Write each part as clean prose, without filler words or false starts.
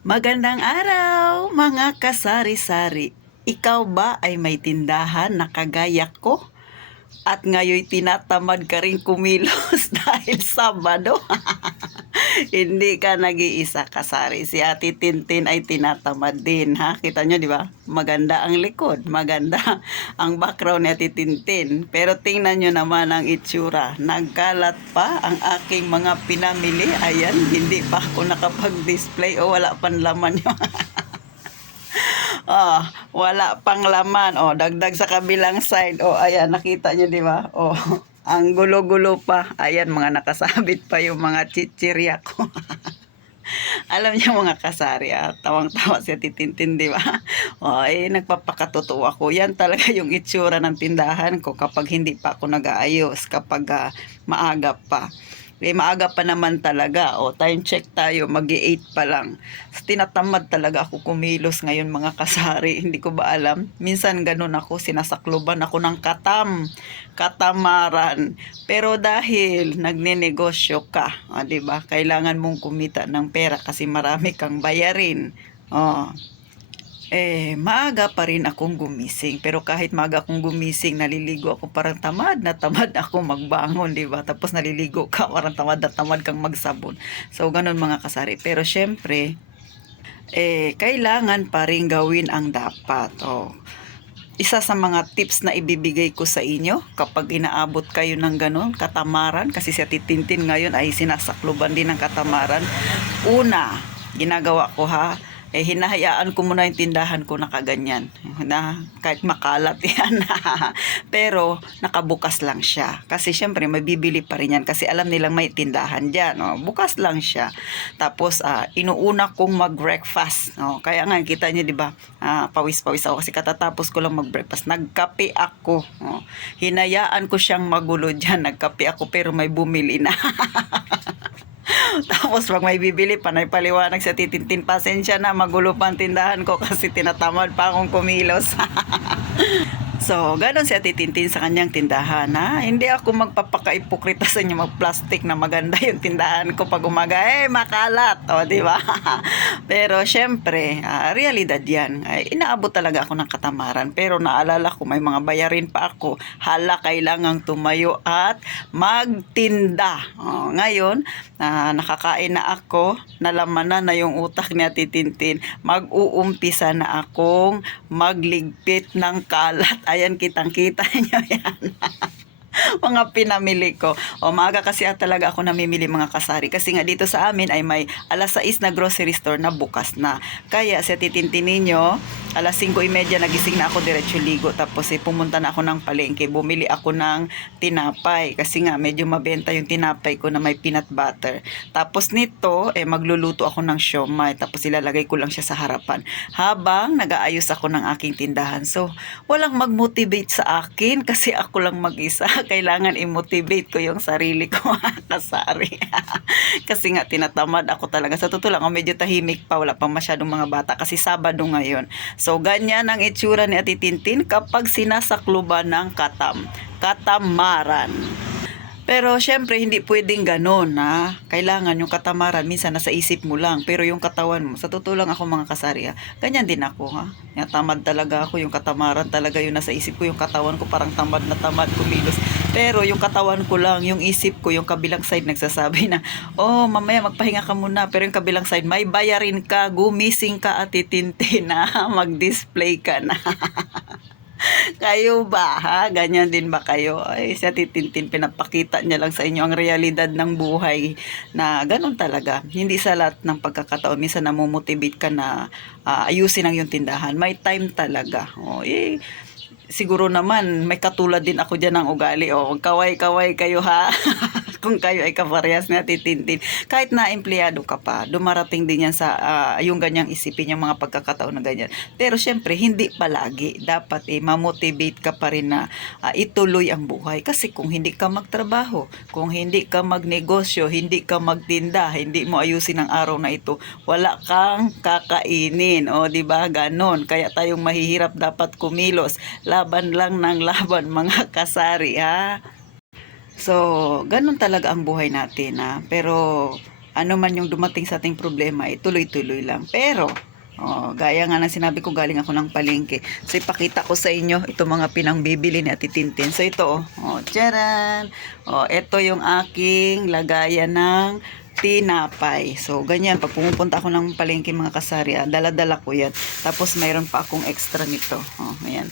Magandang araw, mga kasari-sari. Ikaw ba ay may tindahan na kagaya ko? At ngayon tinatamad ka rin kumilos dahil Sabado? Hindi ka nag-iisa, kasari. Si Ate Tintin ay tinatamad din, ha? Kita nyo, di ba? Maganda ang likod, maganda ang background ni Ate Tintin. Pero tingnan nyo naman ang itsura. Nagkalat pa ang aking mga pinamili. Ayan, hindi pa ako nakapag-display o wala pang laman yung wala pang laman. Dagdag sa kabilang side. Ayan, nakita nyo, di ba? Ang gulo-gulo pa. Ayan, mga nakasabit pa yung mga chichirya ko. Alam niyo mga kasari, tawang-tawa si Titintin, di ba? Nagpapakatotoo ako. Yan talaga yung itsura ng tindahan ko kapag hindi pa ako nag-aayos, kapag maaga pa. Maaga pa naman talaga. Time check tayo, mag-8 pa lang. Tinatamad talaga ako kumilos ngayon mga kasari. Hindi ko ba alam? Minsan ganun ako, sinasakluban ako ng katamaran. Pero dahil nagnenegosyo ka, di ba? Kailangan mong kumita ng pera kasi marami kang bayarin. Maaga pa rin akong gumising. Pero kahit maaga akong gumising, naliligo ako, parang tamad na tamad ako magbangon, di ba? Tapos naliligo ka, parang tamad na tamad kang magsabon. So, ganun mga kasari. Pero syempre, kailangan pa rin gawin ang dapat. Isa sa mga tips na ibibigay ko sa inyo kapag inaabot kayo ng ganun, katamaran, kasi si Titintin ngayon ay sinasakluban din ng katamaran. Una, ginagawa ko hinahayaan ko muna yung tindahan ko na kaganyan, na kahit makalat yan. Pero nakabukas lang siya kasi syempre may bibili pa rin yan kasi alam nilang may tindahan dyan. Bukas lang siya. Tapos inuuna kong mag-breakfast. Kaya nga kita niyo, di ba, pawis-pawis ako kasi katatapos ko lang mag-breakfast. Nagkape ako. Hinayaan ko siyang magulo dyan. Nagkape ako pero may bumili na. Tapos pag may bibili, panay paliwanag sa Titintin, pasensya na, magulo pa ang tindahan ko kasi tinatamad pa akong kumilos. So, gano'n si Ate Tintin sa kanyang tindahan, Hindi ako magpapaka-ipokrita sa inyo, mag-plastic na maganda yung tindahan ko pag umaga. Makalat, di ba? Pero, syempre, realidad yan. Inaabot talaga ako ng katamaran. Pero, naalala ko, may mga bayarin pa ako. Kailangang tumayo at magtinda. Ngayon, nakakain na ako, nalamanan na yung utak ni Ate Tintin. Mag-uumpisa na akong magligpit ng kalat. Ayan, kitang-kita nyo yan. Mga pinamili ko. Maaga kasi talaga ako namimili mga kasari. Kasi nga dito sa amin ay may 6:00 na grocery store na bukas na. Kaya sa Titintin ninyo, 5:30 nagising na ako, diretso ligo. Tapos pumunta na ako ng palengke. Bumili ako ng tinapay. Kasi nga medyo mabenta yung tinapay ko na may peanut butter. Tapos nito, magluluto ako ng siomai. Tapos ilalagay ko lang siya sa harapan. Habang nag-aayos ako ng aking tindahan. So, walang mag-motivate sa akin kasi ako lang mag-isa. Kailangan i-motivate ko yung sarili ko, kasari. Kasi nga tinatamad ako talaga. Sa totoo lang, medyo tahimik pa, wala pang masyadong mga bata kasi Sabado ngayon. So ganyan ang itsura ni Ate Tintin kapag sinasakluban ng katamaran. Pero syempre hindi pwedeng ganon, Kailangan yung katamaran minsan nasa isip mo lang, pero yung katawan mo, sa totoo lang ako mga kasari, ganyan din ako, Tamad talaga ako, yung katamaran talaga yung nasa isip ko, yung katawan ko parang tamad na tamad kumilos. Pero yung katawan ko lang, yung isip ko, yung kabilang side nagsasabi na, mamaya magpahinga ka muna, pero yung kabilang side, may bayarin ka, gumising ka Ate Tintin, mag-display ka na. Kayo ba, Ganyan din ba kayo? Si Ate Tintin, pinapakita niya lang sa inyo ang realidad ng buhay na ganun talaga. Hindi sa lahat ng pagkakataon, minsan namomotivate ka na ayusin ang iyong tindahan. May time talaga. Siguro naman, may katulad din ako dyan ng ugali. Kaway-kaway kayo, Kung kayo ay kaparehas na Tintin. Kahit na empleyado ka pa, dumarating din yan sa yung ganyang isipin, yung mga pagkakataon na ganyan. Pero syempre, hindi palagi. Dapat mamotivate ka pa rin na ituloy ang buhay. Kasi kung hindi ka magtrabaho, kung hindi ka magnegosyo, hindi ka magtinda, hindi mo ayusin ang araw na ito, wala kang kakainin. Diba? Ganon. Kaya tayong mahihirap dapat kumilos. Laban lang ng laban, mga kasari, So, ganun talaga ang buhay natin, Pero, ano man yung dumating sa ating problema, tuloy-tuloy lang. Pero, gaya nga ng sinabi ko, galing ako ng palengke. So, ipakita ko sa inyo itong mga pinangbibili ni Ate Tintin. So, ito, tcharan! Ito yung aking lagayan ng tinapay. So, ganyan. Pag pumupunta ako ng palengke mga kasari, dala-dala ko yan. Tapos, mayroon pa akong extra nito. Ayan.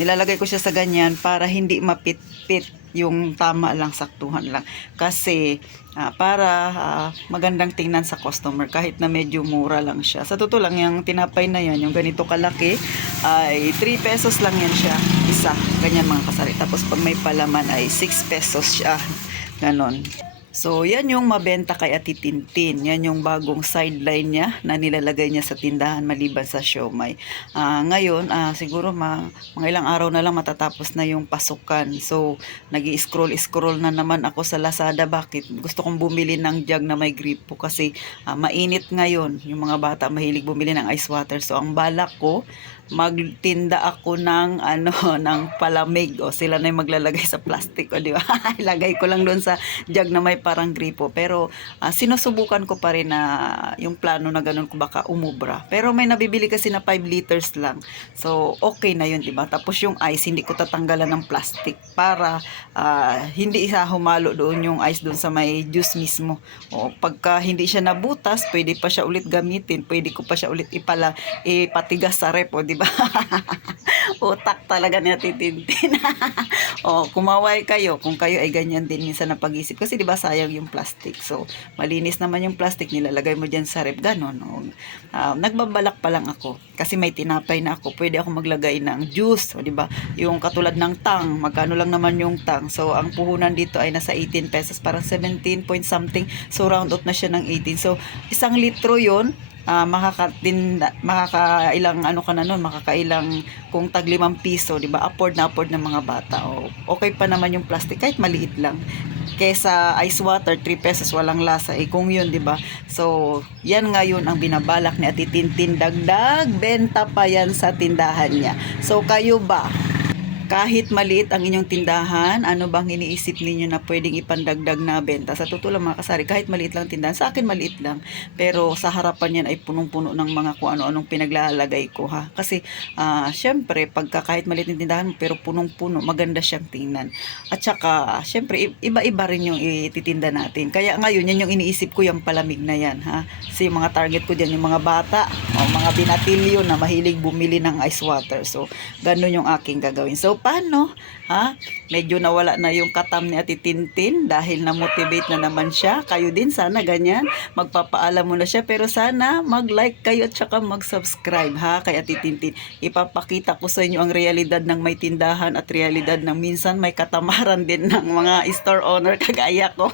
Nilalagay ko siya sa ganyan para hindi mapit-pit, yung tama lang, saktuhan lang. Kasi, para magandang tingnan sa customer kahit na medyo mura lang siya. Sa totoo lang, yung tinapay na yan, yung ganito kalaki, ay 3 pesos lang yan siya. Isa. Ganyan mga kasari. Tapos, pag may palaman ay 6 pesos siya. Ganon. So, yan yung mabenta kay Ate Tintin. Yan yung bagong sideline niya na nilalagay niya sa tindahan maliban sa siomai. Ngayon, siguro mga ilang araw na lang matatapos na yung pasukan. So, nag-i-scroll na naman ako sa Lazada. Bakit? Gusto kong bumili ng jug na may gripo kasi mainit ngayon. Yung mga bata mahilig bumili ng ice water. So, ang balak ko, magtinda ako ng ng palamig, o sila na yung maglalagay sa plastic, o di ba? Ilagay ko lang doon sa jug na may parang gripo. Pero sinusubukan ko pa rin na yung plano na ganun ko baka umubra. Pero may nabibili kasi na 5 liters lang. So okay na yun, di ba? Tapos yung ice hindi ko tatanggalan ng plastic para hindi isa humalo doon yung ice doon sa may juice mismo. O pagka hindi siya nabutas, pwede pa siya ulit gamitin. Pwede ko pa siya ulit ipatigas sa rep, o di ba? Utak talaga ni Ate Tintin. Kumaway kayo kung kayo ay ganyan din minsan na pag-isip kasi di ba sayang yung plastic. So malinis naman yung plastic, nilalagay mo diyan sa ref, ganon. Nagbabalak pa lang ako kasi may tinapay na ako, pwede ako maglagay ng juice, o di ba? Yung katulad ng tang, magkano lang naman yung tang. So ang puhunan dito ay nasa 18 pesos, parang 17 point something. So round out na siya ng 18. So 1 litro yon, makakailang ka na nun, makakailang kung tag 5 piso, di ba? Afford ng mga bata. Okay pa naman yung plastic kahit maliit lang. Kesa ice water 3 pesos walang lasa, kung yun, di ba? So yan ngayon ang binabalak ni Ate Tintin, dagdag benta pa yan sa tindahan niya. So kayo ba, kahit maliit ang inyong tindahan, ano bang iniisip ninyo na pwedeng ipandagdag na benta? Sa totoo lang mga kasari, kahit maliit lang tindahan, sa akin maliit lang, pero sa harapan yan ay punong-puno ng mga kung ano-anong pinaglalagay ko, ha. Kasi syempre pagka kahit maliit yung tindahan pero punong-puno, maganda siyang tingnan. At saka syempre iba-iba rin yung ititinda natin. Kaya ngayon yan yung iniisip ko, yung palamig na yan, ha. Kasi yung mga target ko diyan yung mga bata, mga binatilyo na mahilig bumili ng ice water. So ganun yung aking gagawin. So paano? Medyo nawala na yung katam ni Ate Tintin dahil na-motivate na naman siya. Kayo din sana ganyan. Magpapaalam mo na siya, pero sana mag-like kayo at saka mag-subscribe, ha, kay Ate Tintin. Ipapakita ko sa inyo ang realidad ng may tindahan at realidad ng minsan may katamaran din ng mga store owner kagaya ko.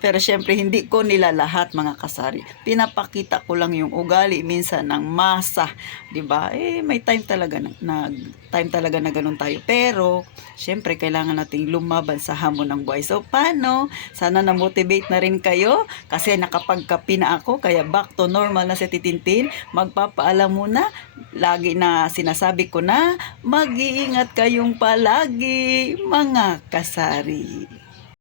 Pero syempre hindi ko nila lahat mga kasari. Pinapakita ko lang yung ugali minsan ng masa, 'di ba? May time talaga na ganun tayo. Pero syempre kailangan nating lumaban sa hamon ng buhay. So paano? Sana na-motivate na rin kayo kasi nakapagkapi na ako, kaya back to normal na si Ate Tintin. Magpapaalam muna. Lagi na sinasabi ko na mag-iingat kayong palagi mga kasari.